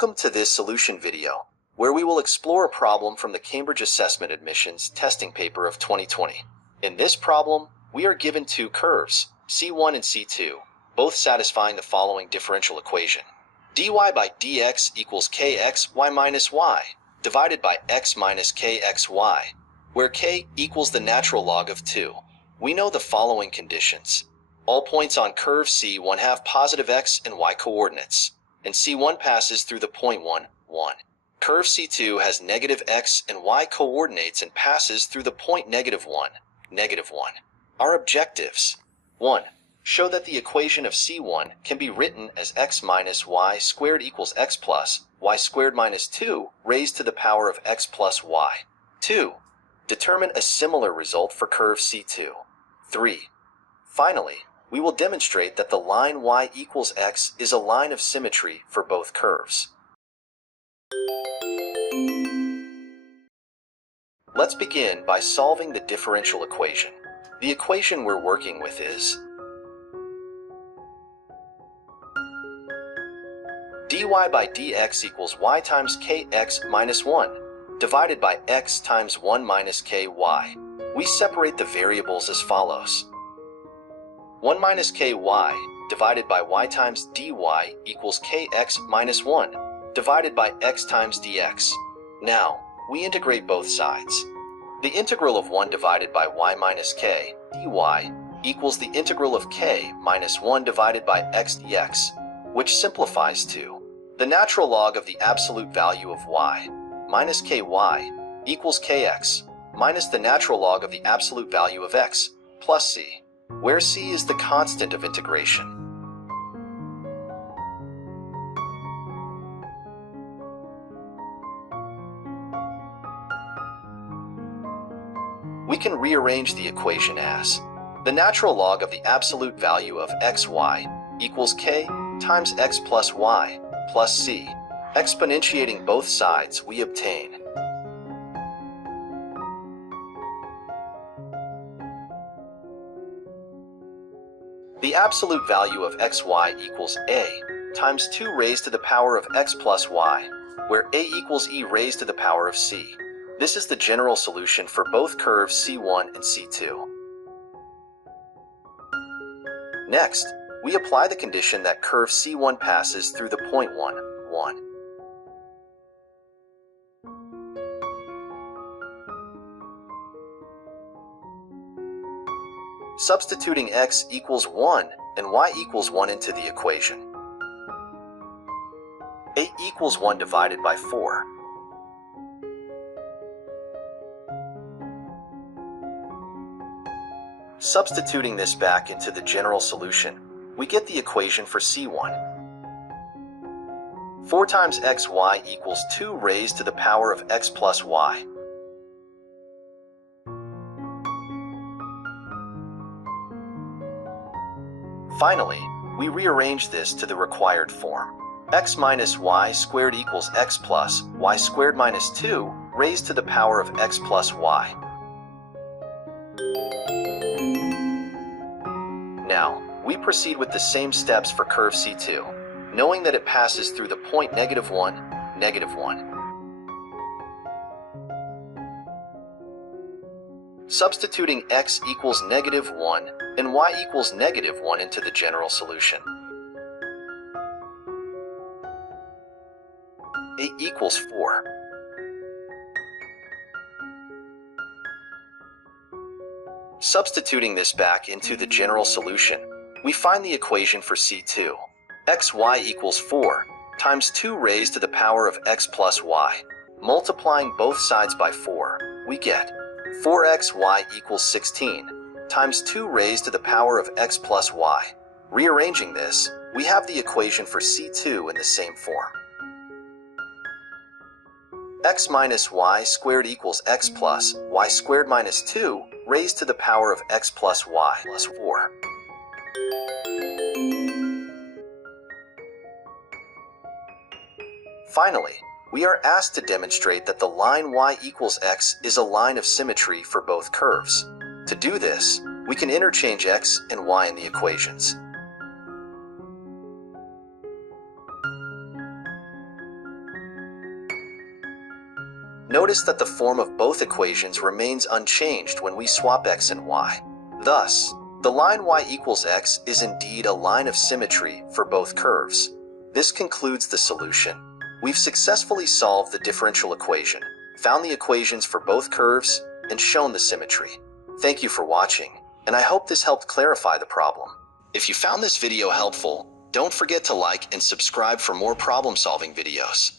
Welcome to this solution video, where we will explore a problem from the Cambridge Assessment Admissions Testing Paper of 2020. In this problem, we are given two curves, C1 and C2, both satisfying the following differential equation. dy by dx equals kxy minus y, divided by x minus kxy, where k equals the natural log of 2. We know the following conditions. All points on curve C1 have positive x and y coordinates, and C1 passes through the point 1, 1. Curve C2 has negative x and y coordinates and passes through the point negative 1, negative 1. Our objectives. 1. Show that the equation of C1 can be written as x minus y squared equals x plus y squared minus 2 raised to the power of x plus y. 2. Determine a similar result for curve C2. 3. Finally, we will demonstrate that the line y equals x is a line of symmetry for both curves. Let's begin by solving the differential equation. The equation we're working with is dy by dx equals y times kx minus 1, divided by x times 1 minus ky. We separate the variables as follows. 1 minus ky divided by y times dy equals kx minus 1 divided by x times dx. Now, we integrate both sides. The integral of 1 divided by y minus k dy equals the integral of k minus 1 divided by x dx, which simplifies to the natural log of the absolute value of y minus ky equals kx minus the natural log of the absolute value of x plus c, where c is the constant of integration. We can rearrange the equation as the natural log of the absolute value of xy equals k times x plus y plus c. Exponentiating both sides, we obtain the absolute value of xy equals a times 2 raised to the power of x plus y, where a equals e raised to the power of c. This is the general solution for both curves C1 and C2. Next, we apply the condition that curve C1 passes through the point 1, 1. Substituting x equals 1 and y equals 1 into the equation. A equals 1 divided by 4. Substituting this back into the general solution, we get the equation for C1. 4 times xy equals 2 raised to the power of x plus y. Finally, we rearrange this to the required form. X minus y squared equals x plus y squared minus 2 raised to the power of x plus y. Now, we proceed with the same steps for curve C2, knowing that it passes through the point negative 1, negative 1. Substituting x equals negative 1 and y equals negative 1 into the general solution. A equals 4. Substituting this back into the general solution, we find the equation for C2. xy equals 4 times 2 raised to the power of x plus y. Multiplying both sides by 4, we get 4xy equals 16 times 2 raised to the power of x plus y. Rearranging this, we have the equation for C2 in the same form. X minus y squared equals x plus y squared minus 2 raised to the power of x plus y plus 4. Finally, we are asked to demonstrate that the line y equals x is a line of symmetry for both curves. To do this, we can interchange x and y in the equations. Notice that the form of both equations remains unchanged when we swap x and y. Thus, the line y equals x is indeed a line of symmetry for both curves. This concludes the solution. We've successfully solved the differential equation, found the equations for both curves, and shown the symmetry. Thank you for watching, and I hope this helped clarify the problem. If you found this video helpful, don't forget to like and subscribe for more problem-solving videos.